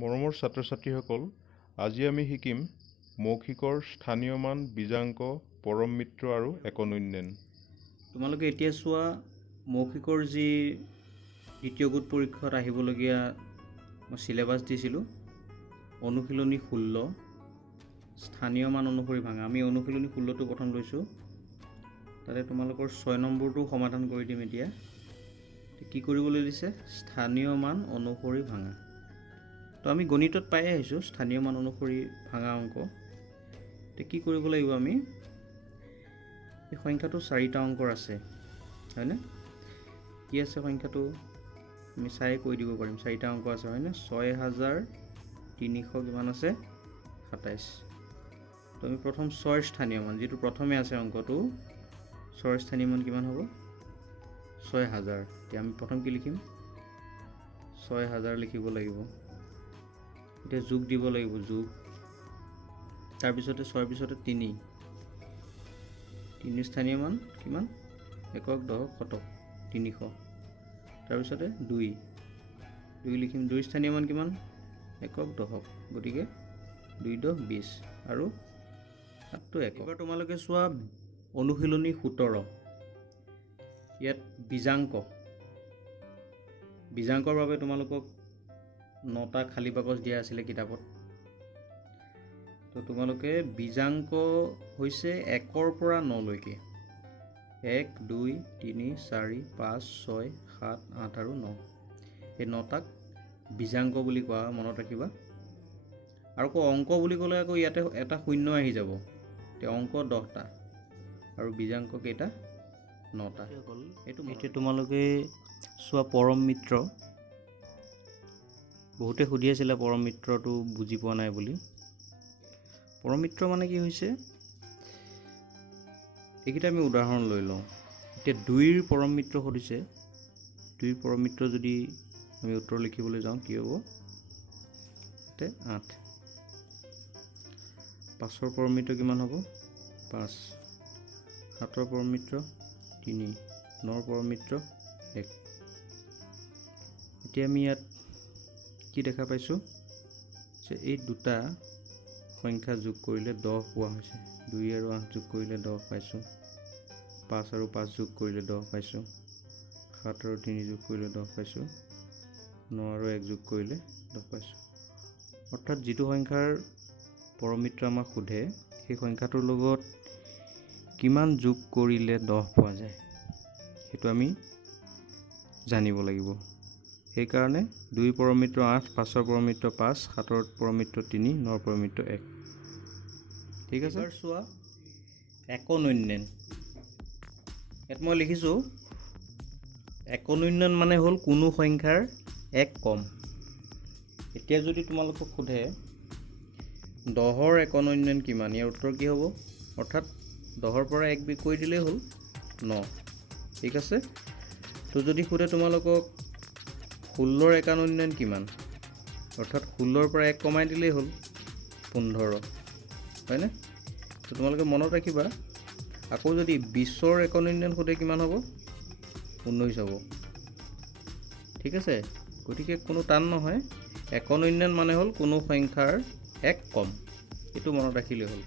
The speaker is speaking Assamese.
মৰমৰ ছাত্ৰ ছাত্ৰীসকল, আজি আমি শিকিম মৌখিকৰ স্থানীয় মান, বীজাংক, পৰম মিত্ৰ আৰু একনৈন্যন। তোমালোকে এতিয়া চোৱা, মৌখিকৰ যি দ্বিতীয় গোট পৰীক্ষাত আহিবলগীয়া মই চিলেবাছ দিছিলোঁ, অনুশীলনী 16 স্থানীয় মান অনুসৰি ভাঙা। আমি অনুশীলনী 16টো প্ৰথম লৈছোঁ, তাতে তোমালোকৰ 6 নম্বৰটো সমাধান কৰি দিম। এতিয়া কি কৰিবলৈ দিছে? স্থানীয় মান অনুসৰি ভাঙা। তো আমি গণিতত পাই আহিছোঁ স্থানীয় মান অনুসৰি ভাঙা অংক। তো কি কৰিব লাগিব? আমি এই সংখ্যাটো 4টা অংকৰ আছে, হয়নে? কি আছে সংখ্যাটো? আমি চাই কৈ দিব পাৰিম। 4টা অংক আছে, হয়নে? 6300 কিমান আছে? 27। তো আমি প্ৰথম 6ৰ স্থানীয় মান, যিটো প্ৰথমে আছে অংকটো, 6ৰ স্থানীয় মান কিমান হ'ব? 6000। এতিয়া আমি প্ৰথম কি লিখিম? 6000 লিখিব লাগিব। এতিয়া যোগ দিব লাগিব, যোগ। তাৰপিছতে 6ৰ পিছতে 3 স্থানীয় মান কিমান? একক, দশক, শতক, 300। তাৰপিছতে 2 লিখিম। 2 স্থানীয় মান কিমান? একক, দশক, গতিকে 2 10 20 আৰু 7টো একক। এবাৰ তোমালোকে চোৱা অনুশীলনী 17, ইয়াত বীজাংকৰ বাবে তোমালোকক 9টা খালী বাকচ দিয়া আছিলে কিতাপত। তো তোমালোকে বীজাংক হৈছে 1ৰ পৰা 9 লৈকে। 1 2 3 4 5 6 7 8 আৰু 9। এই 9টাক বীজাংক বুলি কোৱা, মনত ৰাখিবা। আৰু অংক বুলি ক'লে আকৌ ইয়াতে এটা শূন্য আহি যাব। এতিয়া অংক 10টা আৰু বীজাংক কেইটা? 9টা। এতিয়া তোমালোকে চোৱা পৰম মিত্ৰ। বহুতে সুধি আছিলে পৰম মিত্ৰটো বুজি পোৱা নাই বুলি। পৰম মিত্ৰ মানে কি হৈছে, এইকেইটা আমি উদাহৰণ লৈ লওঁ। এতিয়া 2ৰ পৰম মিত্ৰ সুধিছে। 2ৰ পৰম মিত্ৰ যদি আমি উত্তৰ লিখিবলৈ যাওঁ, কি হ'ব? ইয়াতে 8। 5ৰ পৰম মিত্ৰ কিমান হ'ব? 5। 7ৰ পৰম মিত্ৰ 3। 9ৰ পৰম মিত্ৰ 1। এতিয়া আমি ইয়াত কি দেখা পাইছোঁ যে এই দুটা সংখ্যা যোগ কৰিলে 10 পোৱা হৈছে। 2 আৰু 8 যোগ কৰিলে 10 পাইছোঁ। 5 আৰু 5 যোগ কৰিলে 10 পাইছোঁ। 7 আৰু 3 যোগ কৰিলে 10 পাইছোঁ। 9 আৰু 1 যোগ কৰিলে 10 পাইছোঁ। অৰ্থাৎ যিটো সংখ্যাৰ পৰম মিত্ৰ আমাক সোধে, সেই সংখ্যাটোৰ লগত কিমান যোগ কৰিলে 10 পোৱা যায়, সেইটো আমি জানিব লাগিব। সেইকাৰণে 2ৰ পৰম মিত্ৰ 8, 5ৰ পৰম মিত্ৰ 5, 7ৰ পৰম মিত্ৰ 3, 9ৰ পৰম মিত্ৰ 1। ঠিক আছে? চোৱা একনৈন্যন। ইয়াত মই লিখিছোঁ একনৈন্যন মানে হ'ল কোনো সংখ্যাৰ 1 কম। এতিয়া যদি তোমালোকক সোধে 10ৰ একনৈন্যন কিমান, ইয়াৰ উত্তৰ কি হ'ব? অৰ্থাৎ 10ৰ পৰা 1 বিয়োগ কৰি দিলেই হ'ল 9। ঠিক আছে? তো যদি সোধে তোমালোকক 16ৰ একনৈন্যন কিমান, অৰ্থাৎ 16ৰ পৰা 1 কমাই দিলেই হ'ল 15, হয়নে? তো তোমালোকে মনত ৰাখিবা, আকৌ যদি 20ৰ একনৈন্যন সোধে কিমান হ'ব? 19 হ'ব। ঠিক আছে? গতিকে কোনো টান নহয়। একনৈন্যন মানে হ'ল কোনো সংখ্যাৰ 1 কম, এইটো মনত ৰাখিলেই হ'ল।